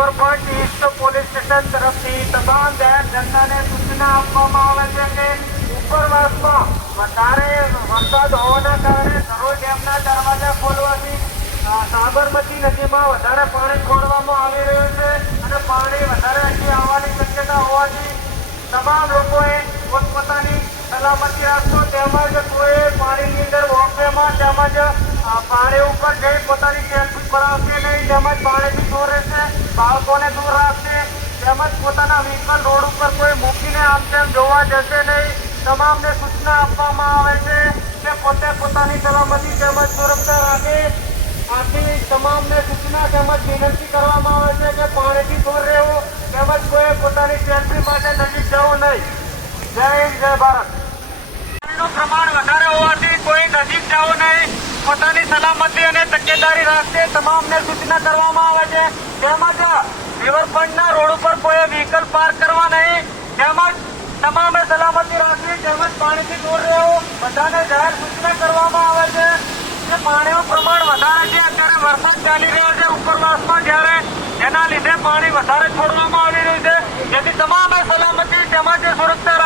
riverfront east police station तरफથી તમામ જાહેર જનતાને સૂચના આપવામાં આવે છે કે ઉપરવાસમાં વધારે વરસાદ હોવાના કારણે ધરોઈ ડેમના દરવાજા ખોલવાથી સાબરમતી નદીમાં વધારે પાણી છોડવામાં આવી રહ્યું છે અને પાણી વધારે અહીં આવવાની શક્યતા હોવાથી તમામ લોકોએ પોતપોતાની સલામતી રાખશો તેમજ કોઈ પાણીની અંદર વોકવેમાં તેમજ પાણી ઉપર જઈ પોતાની સેલ્ફી પડાવશે નહીં તેમજ પાણીથી દૂર રહેશે બાળકોને દૂર રાખશે તેમજ પોતાના વ્હીકલ રોડ ઉપર કોઈ મૂકીને આમ તેમ જોવા જશે નહીં તમામને સૂચના આપવામાં આવે છે કે પોતે પોતાની સલામતી તેમજ સુરક્ષા રાખે આથી તમામને સૂચના તેમજ વિનંતી કરવામાં આવે છે કે પાણીથી દૂર રહેવું તેમજ કોઈ પોતાની સેલ્ફી માટે નજીક જવું નહીં જય હિન્દ જય ભારત પાણીનું પ્રમાણ વધારે હોવાથી કોઈ નજીક જવું નહીં પોતાની સલામતી અને તકેદારી રાખશે તમામને સૂચના કરવામાં આવે છે તેમજ રિવરફ્રન્ટના રોડ ઉપર કોઈ વ્હીકલ પાર્ક કરવા નહીં તેમજ તમામે સલામતી રાખવી તેમજ પાણીથી દૂર રહેવું બધાને જાહેર સૂચના કરવામાં આવે છે કે પાણીનું પ્રમાણ વધારે છે અત્યારે વરસાદ ચાલી રહ્યો છે ઉપરવાસમાં જ્યારે એના લીધે પાણી વધારે છોડવામાં આવી રહ્યું છે જેથી તમામે સલામતી તેમજ સુરક્ષા